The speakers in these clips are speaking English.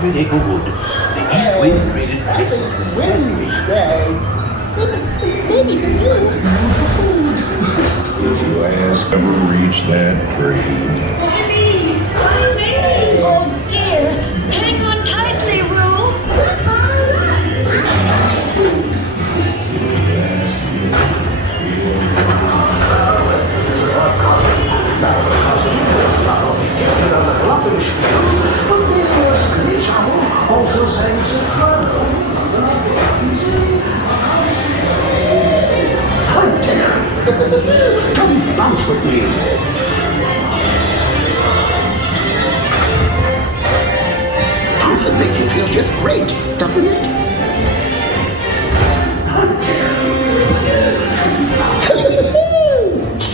Hundred Acre Wood, the east wind traded places with Windy day. Maybe for you. If you ask, ever reach that tree? Oh dear! Hang on tightly, Rule. Also sings a Hunter! Come bounce with me! Bouncing makes you feel just great, doesn't it?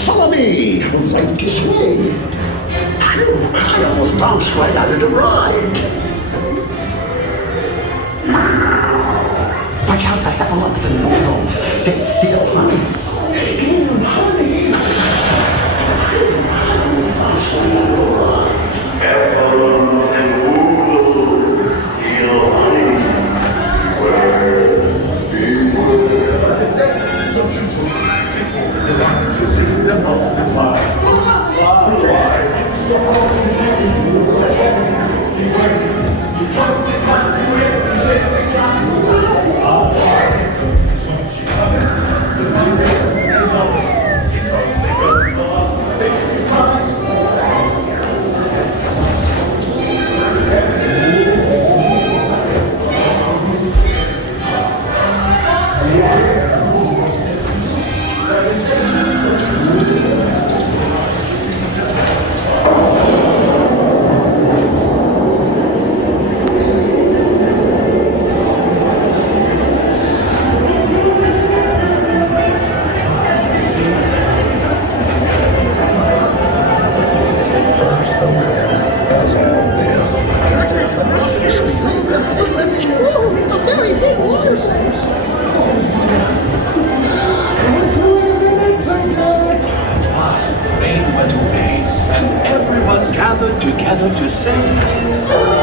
Follow me! Right this way! Phew! I almost bounced right out of the ride! Watch out for heffalumps and noodles. They steal honey. Steal honey? Heffalumps and noodles steal honey. A very big water place. past the rain went away, and everyone gathered together to say,